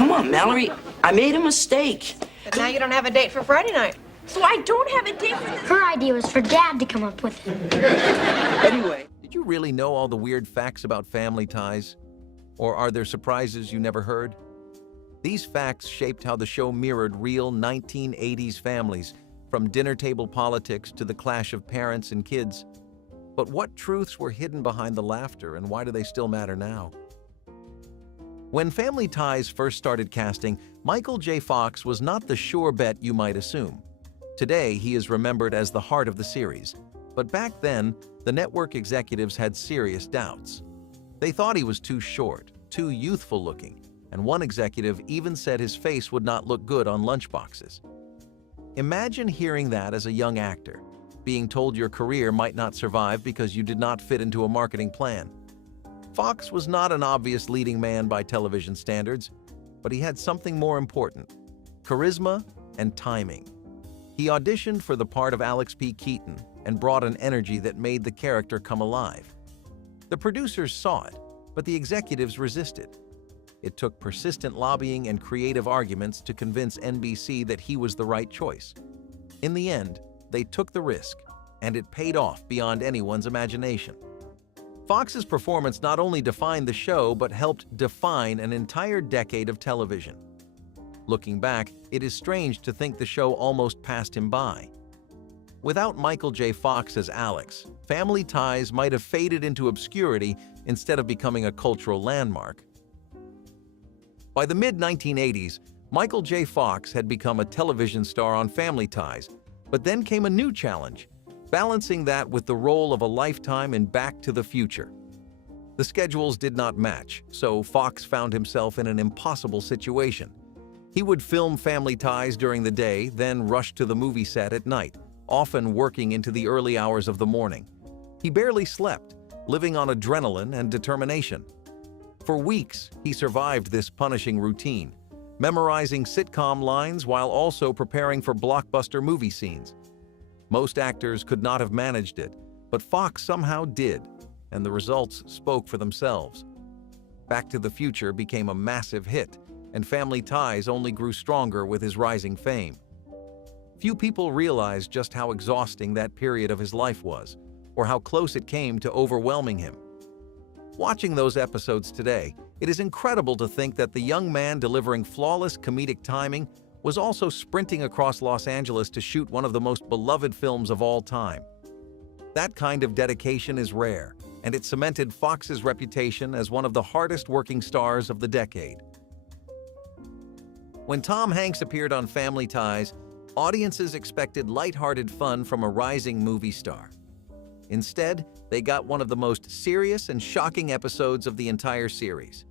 Come on, Mallory. I made a mistake. But now you don't have a date for Friday night. So I don't have a date for this. Her idea was for Dad to come up with it. Anyway. Did you really know all the weird facts about Family Ties? Or are there surprises you never heard? These facts shaped how the show mirrored real 1980s families, from dinner table politics to the clash of parents and kids. But what truths were hidden behind the laughter, and why do they still matter now? When Family Ties first started casting, Michael J. Fox was not the sure bet you might assume. Today, he is remembered as the heart of the series. But back then, the network executives had serious doubts. They thought he was too short, too youthful looking, and one executive even said his face would not look good on lunchboxes. Imagine hearing that as a young actor, being told your career might not survive because you did not fit into a marketing plan. Fox was not an obvious leading man by television standards, but he had something more important: charisma and timing. He auditioned for the part of Alex P. Keaton and brought an energy that made the character come alive. The producers saw it, but the executives resisted. It took persistent lobbying and creative arguments to convince NBC that he was the right choice. In the end, they took the risk, and it paid off beyond anyone's imagination. Fox's performance not only defined the show, but helped define an entire decade of television. Looking back, it is strange to think the show almost passed him by. Without Michael J. Fox as Alex, Family Ties might have faded into obscurity instead of becoming a cultural landmark. By the mid-1980s, Michael J. Fox had become a television star on Family Ties, but then came a new challenge: balancing that with the role of a lifetime in Back to the Future. The schedules did not match, so Fox found himself in an impossible situation. He would film Family Ties during the day, then rush to the movie set at night, often working into the early hours of the morning. He barely slept, living on adrenaline and determination. For weeks, he survived this punishing routine, memorizing sitcom lines while also preparing for blockbuster movie scenes. Most actors could not have managed it, but Fox somehow did, and the results spoke for themselves. Back to the Future became a massive hit, and Family Ties only grew stronger with his rising fame. Few people realized just how exhausting that period of his life was, or how close it came to overwhelming him. Watching those episodes today, it is incredible to think that the young man delivering flawless comedic timing was also sprinting across Los Angeles to shoot one of the most beloved films of all time. That kind of dedication is rare, and it cemented Fox's reputation as one of the hardest-working stars of the decade. When Tom Hanks appeared on Family Ties, audiences expected lighthearted fun from a rising movie star. Instead, they got one of the most serious and shocking episodes of the entire series.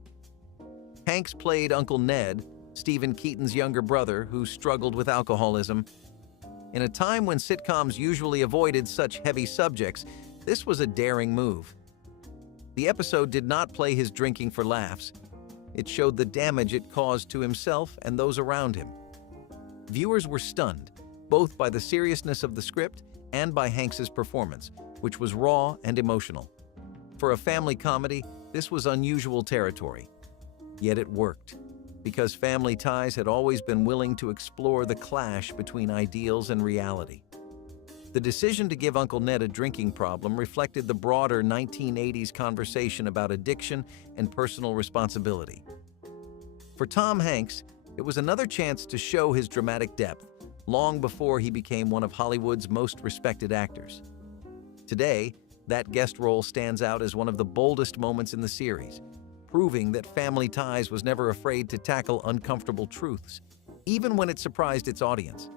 Hanks played Uncle Ned, Stephen Keaton's younger brother, who struggled with alcoholism. In a time when sitcoms usually avoided such heavy subjects, this was a daring move. The episode did not play his drinking for laughs. It showed the damage it caused to himself and those around him. Viewers were stunned, both by the seriousness of the script and by Hanks's performance, which was raw and emotional. For a family comedy, this was unusual territory. Yet it worked, because Family Ties had always been willing to explore the clash between ideals and reality. The decision to give Uncle Ned a drinking problem reflected the broader 1980s conversation about addiction and personal responsibility. For Tom Hanks, it was another chance to show his dramatic depth, long before he became one of Hollywood's most respected actors. Today, that guest role stands out as one of the boldest moments in the series, proving that Family Ties was never afraid to tackle uncomfortable truths, even when it surprised its audience.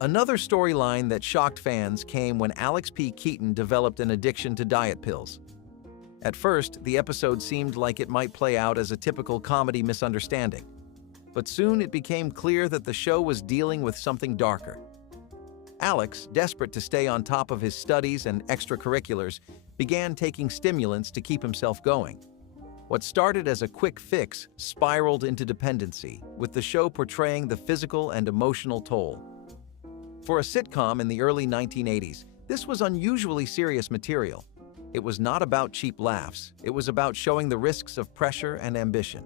Another storyline that shocked fans came when Alex P. Keaton developed an addiction to diet pills. At first, the episode seemed like it might play out as a typical comedy misunderstanding, but soon it became clear that the show was dealing with something darker. Alex, desperate to stay on top of his studies and extracurriculars, began taking stimulants to keep himself going. What started as a quick fix spiraled into dependency, with the show portraying the physical and emotional toll. For a sitcom in the early 1980s, this was unusually serious material. It was not about cheap laughs, it was about showing the risks of pressure and ambition.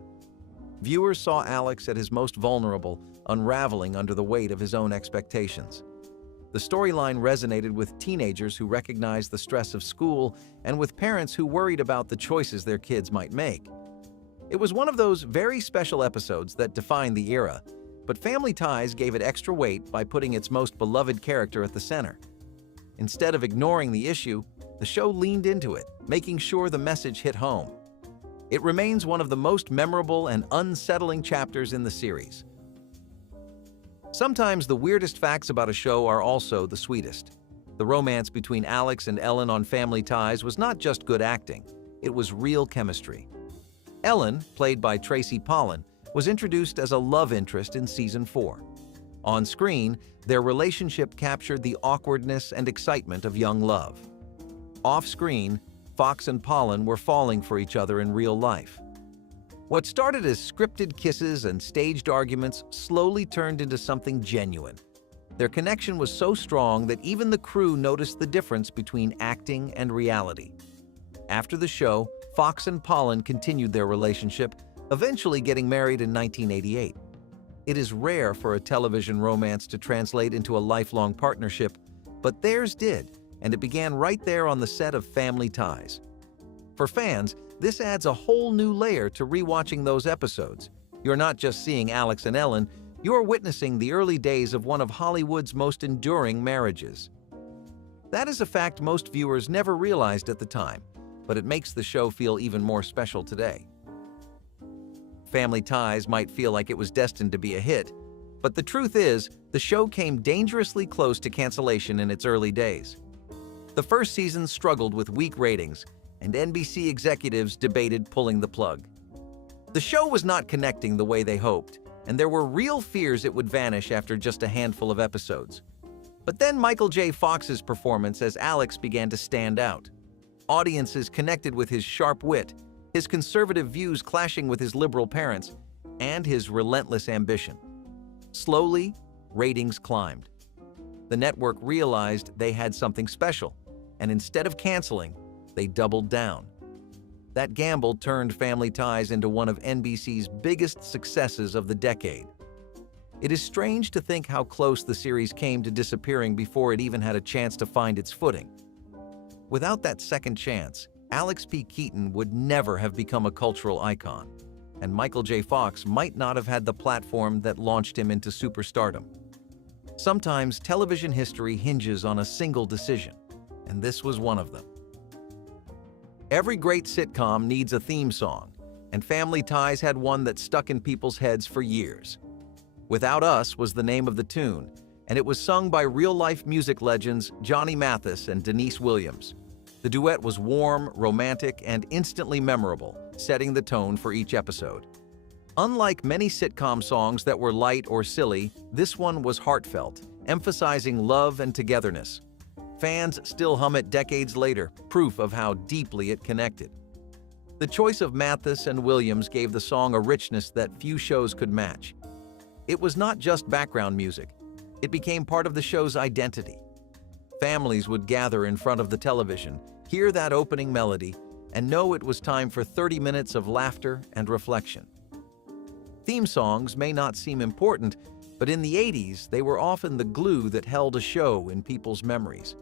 Viewers saw Alex at his most vulnerable, unraveling under the weight of his own expectations. The storyline resonated with teenagers who recognized the stress of school and with parents who worried about the choices their kids might make. It was one of those very special episodes that defined the era, but Family Ties gave it extra weight by putting its most beloved character at the center. Instead of ignoring the issue, the show leaned into it, making sure the message hit home. It remains one of the most memorable and unsettling chapters in the series. Sometimes the weirdest facts about a show are also the sweetest. The romance between Alex and Ellen on Family Ties was not just good acting, it was real chemistry. Ellen, played by Tracy Pollan, was introduced as a love interest in Season 4. On screen, their relationship captured the awkwardness and excitement of young love. Off-screen, Fox and Pollan were falling for each other in real life. What started as scripted kisses and staged arguments slowly turned into something genuine. Their connection was so strong that even the crew noticed the difference between acting and reality. After the show, Fox and Pollan continued their relationship, eventually getting married in 1988. It is rare for a television romance to translate into a lifelong partnership, but theirs did, and it began right there on the set of Family Ties. For fans, this adds a whole new layer to rewatching those episodes. You're not just seeing Alex and Ellen, you're witnessing the early days of one of Hollywood's most enduring marriages. That is a fact most viewers never realized at the time, but it makes the show feel even more special today. Family Ties might feel like it was destined to be a hit, but the truth is, the show came dangerously close to cancellation in its early days. The first season struggled with weak ratings, and NBC executives debated pulling the plug. The show was not connecting the way they hoped, and there were real fears it would vanish after just a handful of episodes. But then Michael J. Fox's performance as Alex began to stand out. Audiences connected with his sharp wit, his conservative views clashing with his liberal parents, and his relentless ambition. Slowly, ratings climbed. The network realized they had something special, and instead of canceling, they doubled down. That gamble turned Family Ties into one of NBC's biggest successes of the decade. It is strange to think how close the series came to disappearing before it even had a chance to find its footing. Without that second chance, Alex P. Keaton would never have become a cultural icon, and Michael J. Fox might not have had the platform that launched him into superstardom. Sometimes television history hinges on a single decision, and this was one of them. Every great sitcom needs a theme song, and Family Ties had one that stuck in people's heads for years. Without Us was the name of the tune, and it was sung by real-life music legends Johnny Mathis and Denise Williams. The duet was warm, romantic, and instantly memorable, setting the tone for each episode. Unlike many sitcom songs that were light or silly, this one was heartfelt, emphasizing love and togetherness. Fans still hum it decades later, proof of how deeply it connected. The choice of Mathis and Williams gave the song a richness that few shows could match. It was not just background music, it became part of the show's identity. Families would gather in front of the television, hear that opening melody, and know it was time for 30 minutes of laughter and reflection. Theme songs may not seem important, but in the 80s, they were often the glue that held a show in people's memories.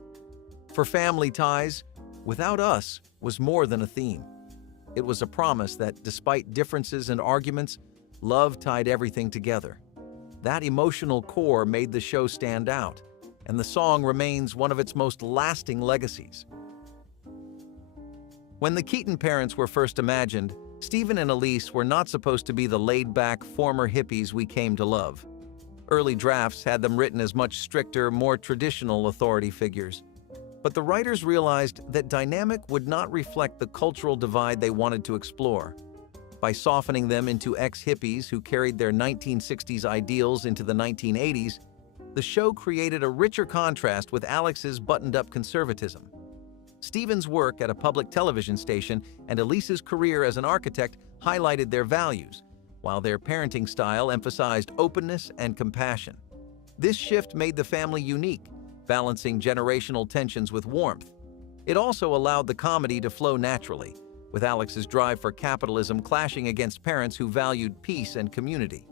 For Family Ties, Without Us was more than a theme. It was a promise that despite differences and arguments, love tied everything together. That emotional core made the show stand out, and the song remains one of its most lasting legacies. When the Keaton parents were first imagined, Stephen and Elise were not supposed to be the laid-back former hippies we came to love. Early drafts had them written as much stricter, more traditional authority figures. But the writers realized that dynamic would not reflect the cultural divide they wanted to explore. By softening them into ex-hippies who carried their 1960s ideals into the 1980s, the show created a richer contrast with Alex's buttoned-up conservatism. Stephen's work at a public television station and Elise's career as an architect highlighted their values, while their parenting style emphasized openness and compassion. This shift made the family unique, balancing generational tensions with warmth. It also allowed the comedy to flow naturally, with Alex's drive for capitalism clashing against parents who valued peace and community.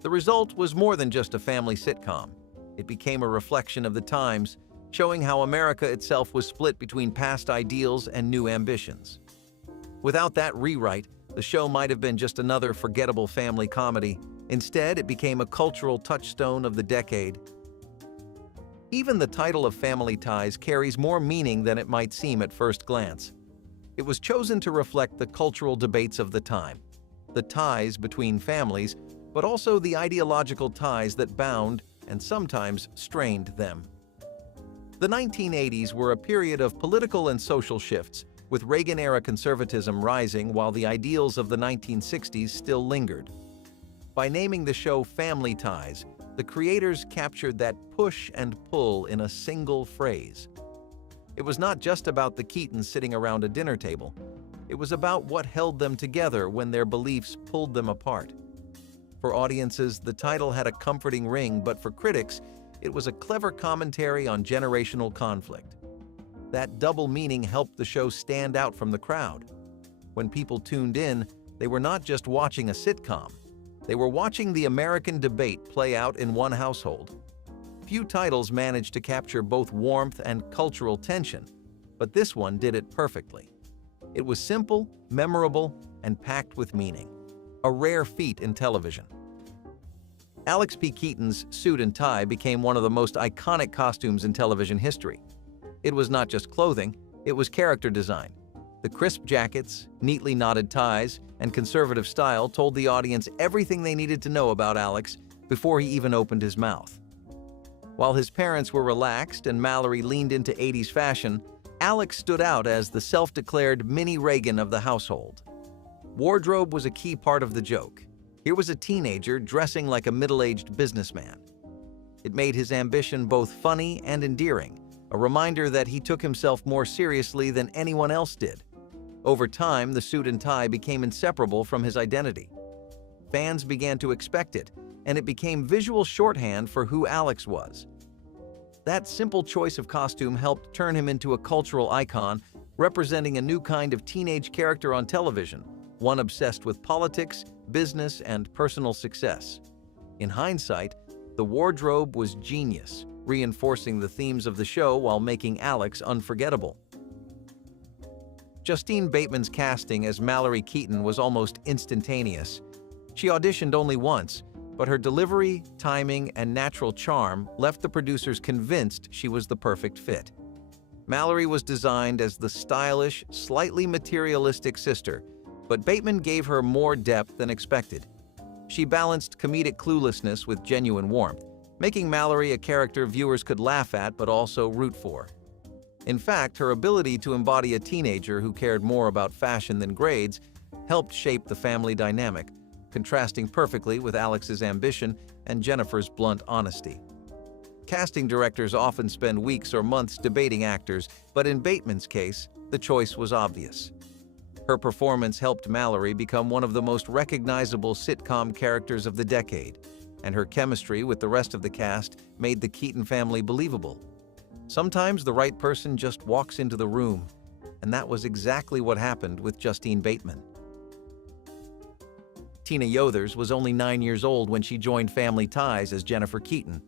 The result was more than just a family sitcom. It became a reflection of the times, showing how America itself was split between past ideals and new ambitions. Without that rewrite, the show might have been just another forgettable family comedy. Instead, it became a cultural touchstone of the decade. Even the title of Family Ties carries more meaning than it might seem at first glance. It was chosen to reflect the cultural debates of the time, the ties between families, but also the ideological ties that bound and sometimes strained them. The 1980s were a period of political and social shifts, with Reagan-era conservatism rising while the ideals of the 1960s still lingered. By naming the show Family Ties, the creators captured that push and pull in a single phrase. It was not just about the Keatons sitting around a dinner table. It was about what held them together when their beliefs pulled them apart. For audiences, the title had a comforting ring, but for critics, it was a clever commentary on generational conflict. That double meaning helped the show stand out from the crowd. When people tuned in, they were not just watching a sitcom. They were watching the American debate play out in one household. Few titles managed to capture both warmth and cultural tension, but this one did it perfectly. It was simple, memorable, and packed with meaning. A rare feat in television. Alex P. Keaton's suit and tie became one of the most iconic costumes in television history. It was not just clothing, it was character design. The crisp jackets, neatly knotted ties, and conservative style told the audience everything they needed to know about Alex before he even opened his mouth. While his parents were relaxed and Mallory leaned into 80s fashion, Alex stood out as the self-declared mini Reagan of the household. Wardrobe was a key part of the joke. Here was a teenager dressing like a middle-aged businessman. It made his ambition both funny and endearing, a reminder that he took himself more seriously than anyone else did. Over time, the suit and tie became inseparable from his identity. Fans began to expect it, and it became visual shorthand for who Alex was. That simple choice of costume helped turn him into a cultural icon, representing a new kind of teenage character on television, one obsessed with politics, business, and personal success. In hindsight, the wardrobe was genius, reinforcing the themes of the show while making Alex unforgettable. Justine Bateman's casting as Mallory Keaton was almost instantaneous. She auditioned only once, but her delivery, timing, and natural charm left the producers convinced she was the perfect fit. Mallory was designed as the stylish, slightly materialistic sister, but Bateman gave her more depth than expected. She balanced comedic cluelessness with genuine warmth, making Mallory a character viewers could laugh at but also root for. In fact, her ability to embody a teenager who cared more about fashion than grades helped shape the family dynamic, contrasting perfectly with Alex's ambition and Jennifer's blunt honesty. Casting directors often spend weeks or months debating actors, but in Bateman's case, the choice was obvious. Her performance helped Mallory become one of the most recognizable sitcom characters of the decade, and her chemistry with the rest of the cast made the Keaton family believable. Sometimes the right person just walks into the room, and that was exactly what happened with Justine Bateman. Tina Yothers was only 9 years old when she joined Family Ties as Jennifer Keaton.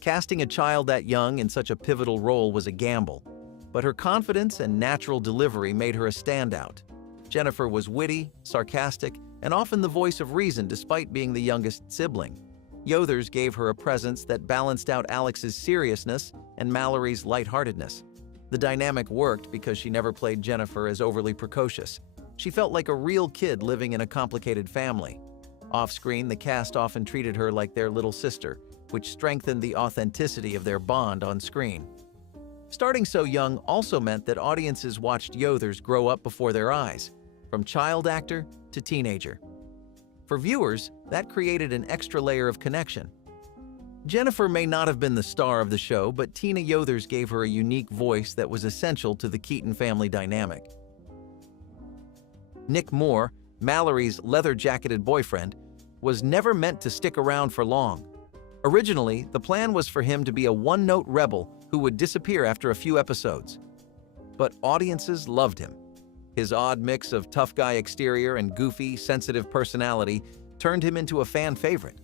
Casting a child that young in such a pivotal role was a gamble, but her confidence and natural delivery made her a standout. Jennifer was witty, sarcastic, and often the voice of reason despite being the youngest sibling. Yothers gave her a presence that balanced out Alex's seriousness and Mallory's lightheartedness. The dynamic worked because she never played Jennifer as overly precocious. She felt like a real kid living in a complicated family. Off-screen, the cast often treated her like their little sister, which strengthened the authenticity of their bond on screen. Starting so young also meant that audiences watched Yothers grow up before their eyes, from child actor to teenager. For viewers, that created an extra layer of connection. Jennifer may not have been the star of the show, but Tina Yothers gave her a unique voice that was essential to the Keaton family dynamic. Nick Moore, Mallory's leather-jacketed boyfriend, was never meant to stick around for long. Originally, the plan was for him to be a one-note rebel who would disappear after a few episodes. But audiences loved him. His odd mix of tough guy exterior and goofy, sensitive personality turned him into a fan favorite.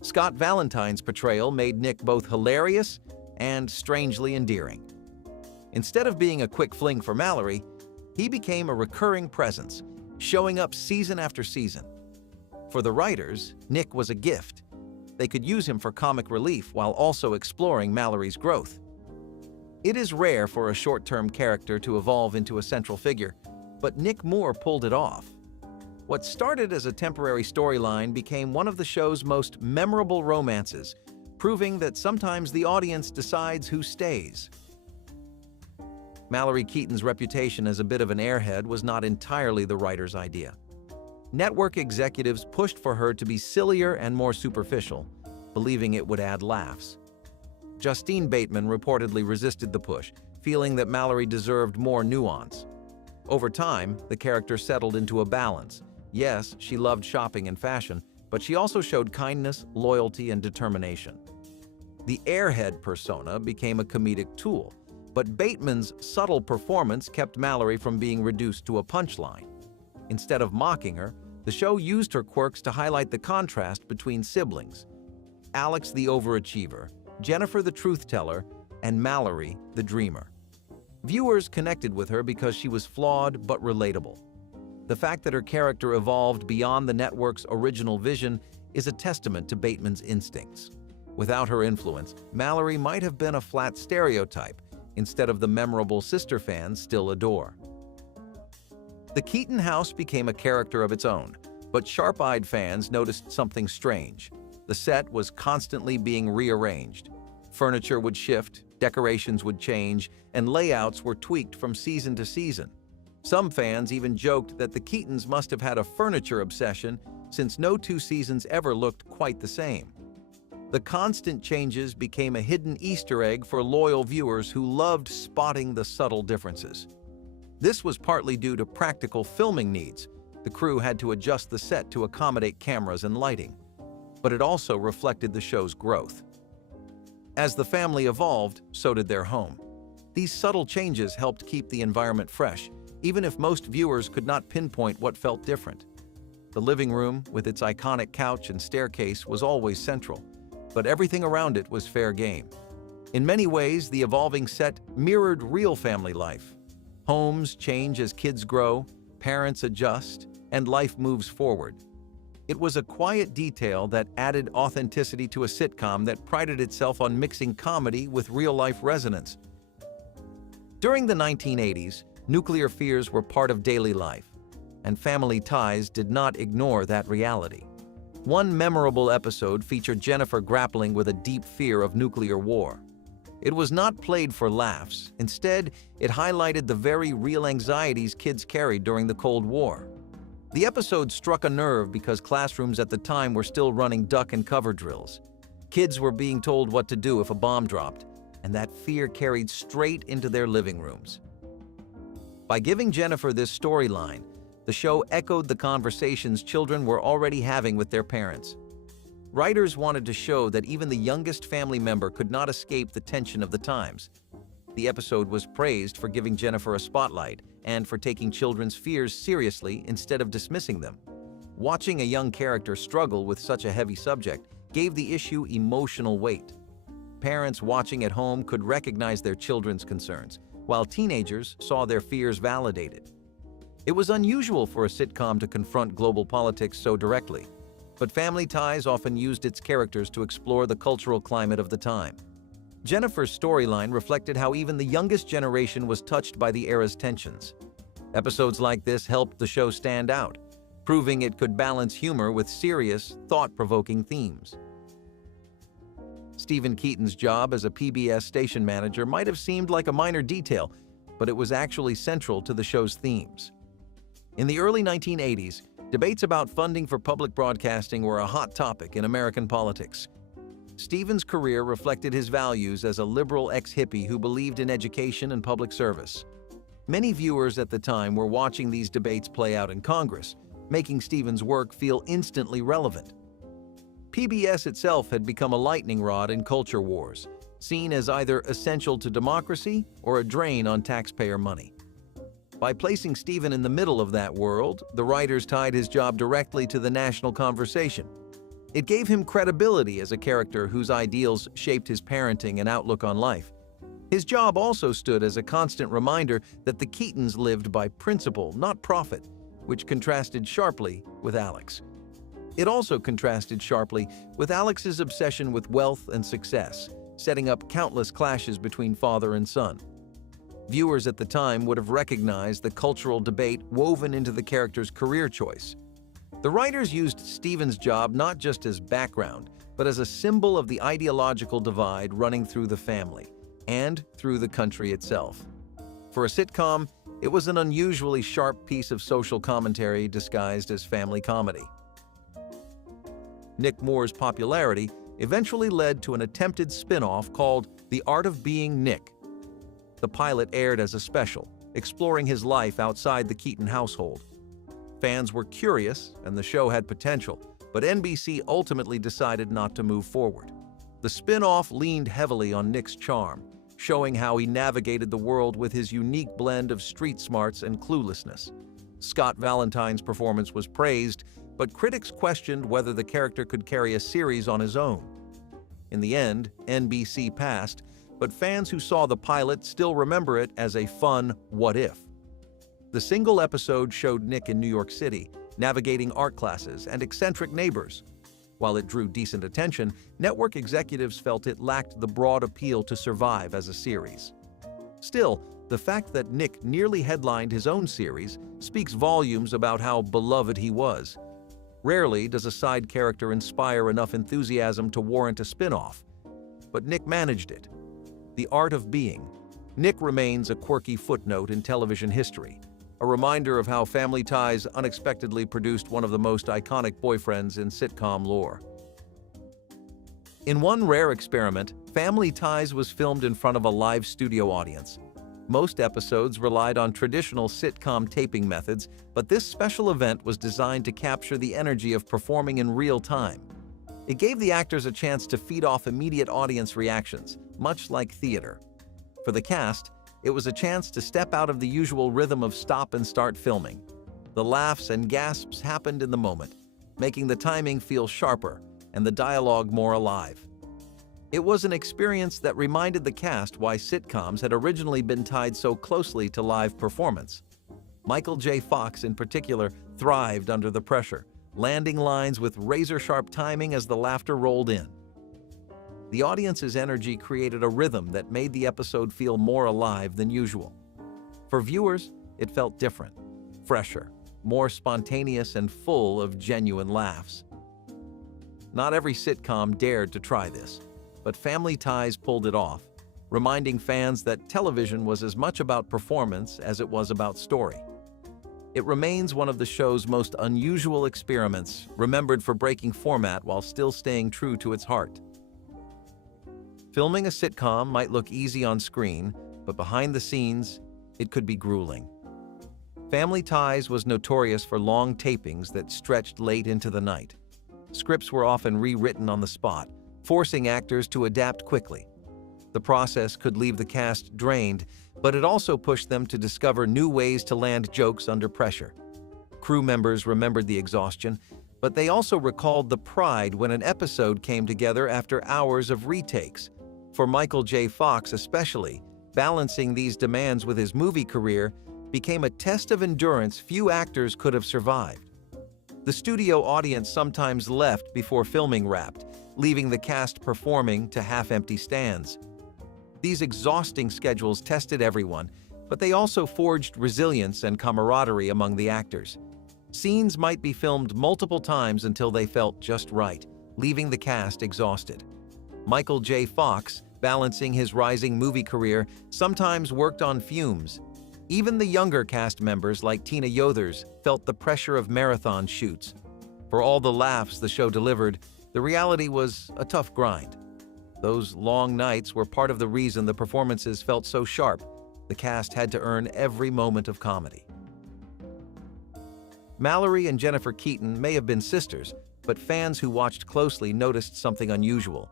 Scott Valentine's portrayal made Nick both hilarious and strangely endearing. Instead of being a quick fling for Mallory, he became a recurring presence, showing up season after season. For the writers, Nick was a gift. They could use him for comic relief while also exploring Mallory's growth. It is rare for a short-term character to evolve into a central figure, but Nick Moore pulled it off. What started as a temporary storyline became one of the show's most memorable romances, proving that sometimes the audience decides who stays. Mallory Keaton's reputation as a bit of an airhead was not entirely the writer's idea. Network executives pushed for her to be sillier and more superficial, believing it would add laughs. Justine Bateman reportedly resisted the push, feeling that Mallory deserved more nuance. Over time, the character settled into a balance. Yes, she loved shopping and fashion, but she also showed kindness, loyalty, and determination. The airhead persona became a comedic tool, but Bateman's subtle performance kept Mallory from being reduced to a punchline. Instead of mocking her, the show used her quirks to highlight the contrast between siblings: Alex the overachiever, Jennifer the truth-teller, and Mallory the dreamer. Viewers connected with her because she was flawed but relatable. The fact that her character evolved beyond the network's original vision is a testament to Bateman's instincts. Without her influence, Mallory might have been a flat stereotype instead of the memorable sister fans still adore. The Keaton house became a character of its own, but sharp-eyed fans noticed something strange. The set was constantly being rearranged. Furniture would shift, decorations would change, and layouts were tweaked from season to season. Some fans even joked that the Keatons must have had a furniture obsession, since no two seasons ever looked quite the same. The constant changes became a hidden Easter egg for loyal viewers who loved spotting the subtle differences. This was partly due to practical filming needs. The crew had to adjust the set to accommodate cameras and lighting. But it also reflected the show's growth. As the family evolved, so did their home. These subtle changes helped keep the environment fresh, even if most viewers could not pinpoint what felt different. The living room, with its iconic couch and staircase, was always central, but everything around it was fair game. In many ways, the evolving set mirrored real family life. Homes change as kids grow, parents adjust, and life moves forward. It was a quiet detail that added authenticity to a sitcom that prided itself on mixing comedy with real-life resonance. During the 1980s, nuclear fears were part of daily life, and Family Ties did not ignore that reality. One memorable episode featured Jennifer grappling with a deep fear of nuclear war. It was not played for laughs. Instead, it highlighted the very real anxieties kids carried during the Cold War. The episode struck a nerve because classrooms at the time were still running duck and cover drills. Kids were being told what to do if a bomb dropped, and that fear carried straight into their living rooms. By giving Jennifer this storyline, the show echoed the conversations children were already having with their parents. Writers wanted to show that even the youngest family member could not escape the tension of the times. The episode was praised for giving Jennifer a spotlight and for taking children's fears seriously instead of dismissing them. Watching a young character struggle with such a heavy subject gave the issue emotional weight. Parents watching at home could recognize their children's concerns, while teenagers saw their fears validated. It was unusual for a sitcom to confront global politics so directly, but Family Ties often used its characters to explore the cultural climate of the time. Jennifer's storyline reflected how even the youngest generation was touched by the era's tensions. Episodes like this helped the show stand out, proving it could balance humor with serious, thought-provoking themes. Stephen Keaton's job as a PBS station manager might have seemed like a minor detail, but it was actually central to the show's themes. In the early 1980s, debates about funding for public broadcasting were a hot topic in American politics. Stephen's career reflected his values as a liberal ex-hippie who believed in education and public service. Many viewers at the time were watching these debates play out in Congress, making Stephen's work feel instantly relevant. PBS itself had become a lightning rod in culture wars, seen as either essential to democracy or a drain on taxpayer money. By placing Steven in the middle of that world, the writers tied his job directly to the national conversation. It gave him credibility as a character whose ideals shaped his parenting and outlook on life. His job also stood as a constant reminder that the Keatons lived by principle, not profit, which contrasted sharply with Alex. It also contrasted sharply with Alex's obsession with wealth and success, setting up countless clashes between father and son. Viewers at the time would have recognized the cultural debate woven into the character's career choice. The writers used Steven's job not just as background, but as a symbol of the ideological divide running through the family and through the country itself. For a sitcom, it was an unusually sharp piece of social commentary disguised as family comedy. Nick Moore's popularity eventually led to an attempted spin-off called The Art of Being Nick. The pilot aired as a special, exploring his life outside the Keaton household. Fans were curious, and the show had potential, but NBC ultimately decided not to move forward. The spin-off leaned heavily on Nick's charm, showing how he navigated the world with his unique blend of street smarts and cluelessness. Scott Valentine's performance was praised, but critics questioned whether the character could carry a series on his own. In the end, NBC passed, but fans who saw the pilot still remember it as a fun what if. The single episode showed Nick in New York City, navigating art classes and eccentric neighbors. While it drew decent attention, network executives felt it lacked the broad appeal to survive as a series. Still, the fact that Nick nearly headlined his own series speaks volumes about how beloved he was. Rarely does a side character inspire enough enthusiasm to warrant a spin-off, but Nick managed it. The Art of Being. Nick remains a quirky footnote in television history, a reminder of how Family Ties unexpectedly produced one of the most iconic boyfriends in sitcom lore. In one rare experiment, Family Ties was filmed in front of a live studio audience. Most episodes relied on traditional sitcom taping methods, but this special event was designed to capture the energy of performing in real time. It gave the actors a chance to feed off immediate audience reactions, much like theater. For the cast, it was a chance to step out of the usual rhythm of stop and start filming. The laughs and gasps happened in the moment, making the timing feel sharper and the dialogue more alive. It was an experience that reminded the cast why sitcoms had originally been tied so closely to live performance. Michael J. Fox, in particular, thrived under the pressure, landing lines with razor-sharp timing as the laughter rolled in. The audience's energy created a rhythm that made the episode feel more alive than usual. For viewers, it felt different, fresher, more spontaneous and full of genuine laughs. Not every sitcom dared to try this, but Family Ties pulled it off, reminding fans that television was as much about performance as it was about story. It remains one of the show's most unusual experiments, remembered for breaking format while still staying true to its heart. Filming a sitcom might look easy on screen, but behind the scenes, it could be grueling. Family Ties was notorious for long tapings that stretched late into the night. Scripts were often rewritten on the spot, forcing actors to adapt quickly. The process could leave the cast drained, but it also pushed them to discover new ways to land jokes under pressure. Crew members remembered the exhaustion, but they also recalled the pride when an episode came together after hours of retakes. For Michael J. Fox especially, balancing these demands with his movie career became a test of endurance few actors could have survived. The studio audience sometimes left before filming wrapped, leaving the cast performing to half-empty stands. These exhausting schedules tested everyone, but they also forged resilience and camaraderie among the actors. Scenes might be filmed multiple times until they felt just right, leaving the cast exhausted. Michael J. Fox, balancing his rising movie career, sometimes worked on fumes. Even the younger cast members like Tina Yothers felt the pressure of marathon shoots. For all the laughs the show delivered, the reality was a tough grind. Those long nights were part of the reason the performances felt so sharp. The cast had to earn every moment of comedy. Mallory and Jennifer Keaton may have been sisters, but fans who watched closely noticed something unusual.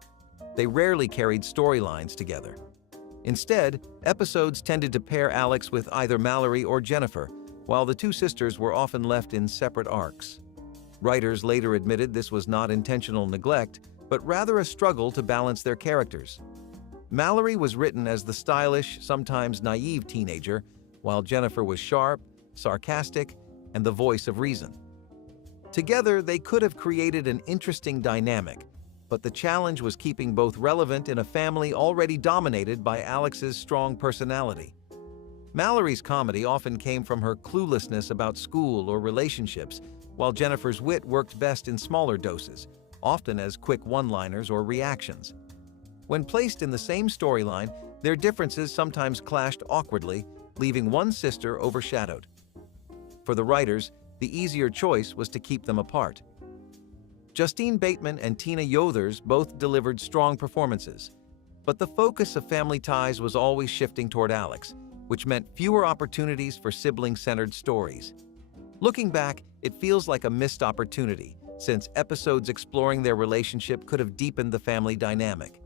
They rarely carried storylines together. Instead, episodes tended to pair Alex with either Mallory or Jennifer, while the two sisters were often left in separate arcs. Writers later admitted this was not intentional neglect, but rather a struggle to balance their characters. Mallory was written as the stylish, sometimes naive teenager, while Jennifer was sharp, sarcastic, and the voice of reason. Together, they could have created an interesting dynamic, but the challenge was keeping both relevant in a family already dominated by Alex's strong personality. Mallory's comedy often came from her cluelessness about school or relationships, while Jennifer's wit worked best in smaller doses, often as quick one-liners or reactions. When placed in the same storyline, their differences sometimes clashed awkwardly, leaving one sister overshadowed. For the writers, the easier choice was to keep them apart. Justine Bateman and Tina Yothers both delivered strong performances, but the focus of Family Ties was always shifting toward Alex, which meant fewer opportunities for sibling-centered stories. Looking back, it feels like a missed opportunity, since episodes exploring their relationship could have deepened the family dynamic.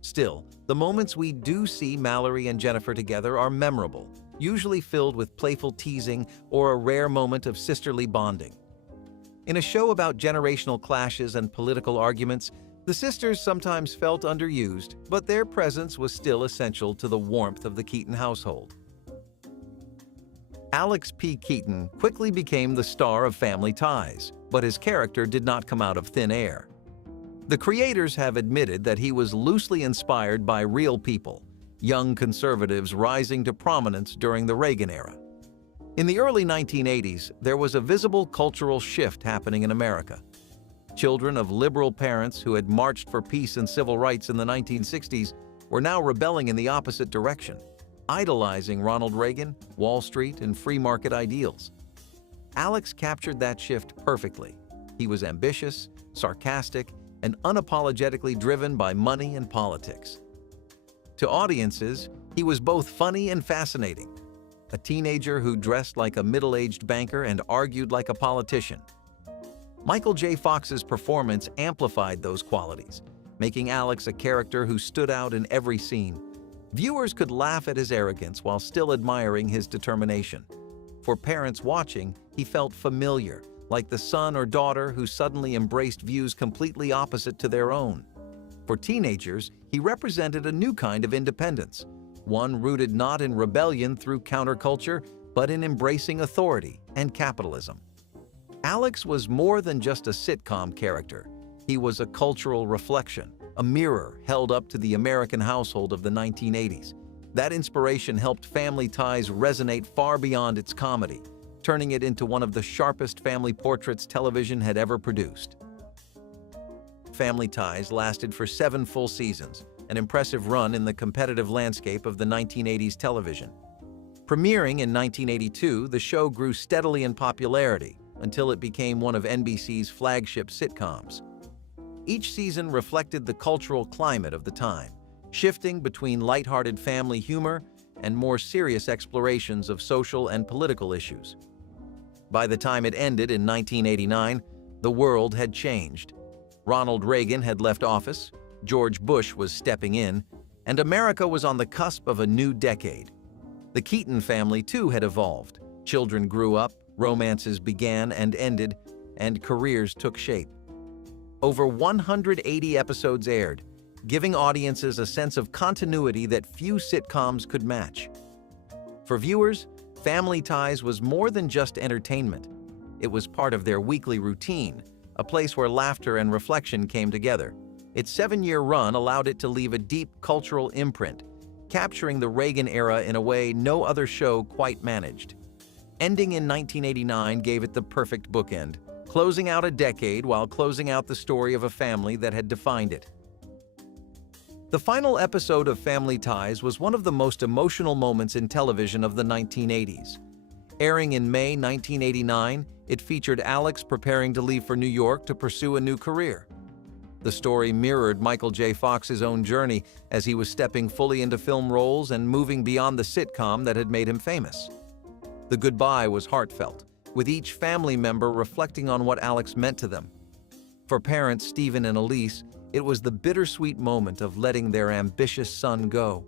Still, the moments we do see Mallory and Jennifer together are memorable, usually filled with playful teasing or a rare moment of sisterly bonding. In a show about generational clashes and political arguments, the sisters sometimes felt underused, but their presence was still essential to the warmth of the Keaton household. Alex P. Keaton quickly became the star of Family Ties, but his character did not come out of thin air. The creators have admitted that he was loosely inspired by real people, young conservatives rising to prominence during the Reagan era. In the early 1980s, there was a visible cultural shift happening in America. Children of liberal parents who had marched for peace and civil rights in the 1960s were now rebelling in the opposite direction, idolizing Ronald Reagan, Wall Street, and free market ideals. Alex captured that shift perfectly. He was ambitious, sarcastic, and unapologetically driven by money and politics. To audiences, he was both funny and fascinating, a teenager who dressed like a middle-aged banker and argued like a politician. Michael J. Fox's performance amplified those qualities, making Alex a character who stood out in every scene. Viewers could laugh at his arrogance while still admiring his determination. For parents watching, he felt familiar, like the son or daughter who suddenly embraced views completely opposite to their own. For teenagers, he represented a new kind of independence, one rooted not in rebellion through counterculture, but in embracing authority and capitalism. Alex was more than just a sitcom character. He was a cultural reflection, a mirror held up to the American household of the 1980s. That inspiration helped Family Ties resonate far beyond its comedy, turning it into one of the sharpest family portraits television had ever produced. Family Ties lasted for 7 full seasons, an impressive run in the competitive landscape of the 1980s television. Premiering in 1982, the show grew steadily in popularity until it became one of NBC's flagship sitcoms. Each season reflected the cultural climate of the time, shifting between lighthearted family humor and more serious explorations of social and political issues. By the time it ended in 1989, the world had changed. Ronald Reagan had left office, George Bush was stepping in, and America was on the cusp of a new decade. The Keaton family, too, had evolved. Children grew up, romances began and ended, and careers took shape. Over 180 episodes aired, giving audiences a sense of continuity that few sitcoms could match. For viewers, Family Ties was more than just entertainment. It was part of their weekly routine, a place where laughter and reflection came together. Its 7-year run allowed it to leave a deep cultural imprint, capturing the Reagan era in a way no other show quite managed. Ending in 1989 gave it the perfect bookend, closing out a decade while closing out the story of a family that had defined it. The final episode of Family Ties was one of the most emotional moments in television of the 1980s. Airing in May 1989, it featured Alex preparing to leave for New York to pursue a new career. The story mirrored Michael J. Fox's own journey as he was stepping fully into film roles and moving beyond the sitcom that had made him famous. The goodbye was heartfelt, with each family member reflecting on what Alex meant to them. For parents Stephen and Elise, it was the bittersweet moment of letting their ambitious son go.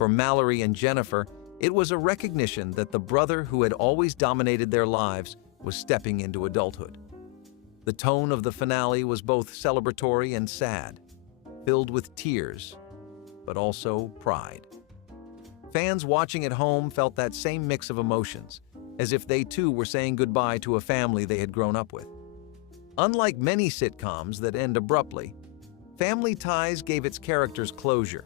For Mallory and Jennifer, it was a recognition that the brother who had always dominated their lives was stepping into adulthood. The tone of the finale was both celebratory and sad, filled with tears, but also pride. Fans watching at home felt that same mix of emotions, as if they too were saying goodbye to a family they had grown up with. Unlike many sitcoms that end abruptly, Family Ties gave its characters closure.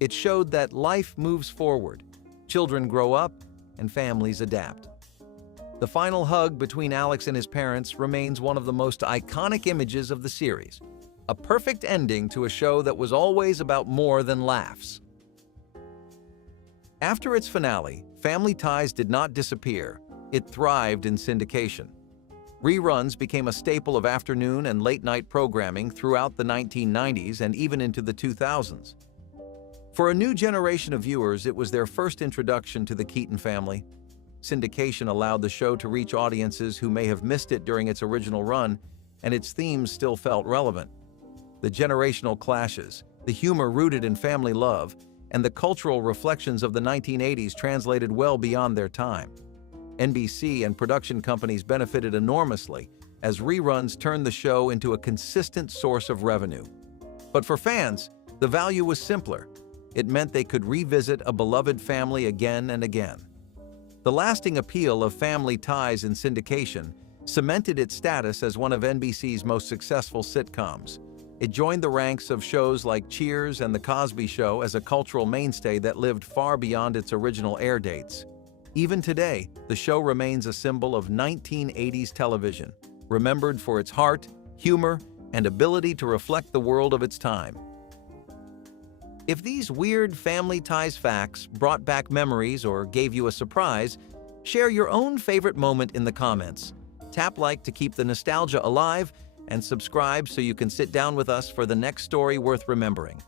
It showed that life moves forward, children grow up, and families adapt. The final hug between Alex and his parents remains one of the most iconic images of the series, a perfect ending to a show that was always about more than laughs. After its finale, Family Ties did not disappear. It thrived in syndication. Reruns became a staple of afternoon and late-night programming throughout the 1990s and even into the 2000s. For a new generation of viewers, it was their first introduction to the Keaton family. Syndication allowed the show to reach audiences who may have missed it during its original run, and its themes still felt relevant. The generational clashes, the humor rooted in family love, and the cultural reflections of the 1980s translated well beyond their time. NBC and production companies benefited enormously as reruns turned the show into a consistent source of revenue. But for fans, the value was simpler. It meant they could revisit a beloved family again and again. The lasting appeal of Family Ties in syndication cemented its status as one of NBC's most successful sitcoms. It joined the ranks of shows like Cheers and The Cosby Show as a cultural mainstay that lived far beyond its original air dates. Even today, the show remains a symbol of 1980s television, remembered for its heart, humor, and ability to reflect the world of its time. If these weird Family Ties facts brought back memories or gave you a surprise, share your own favorite moment in the comments. Tap like to keep the nostalgia alive, and subscribe so you can sit down with us for the next story worth remembering.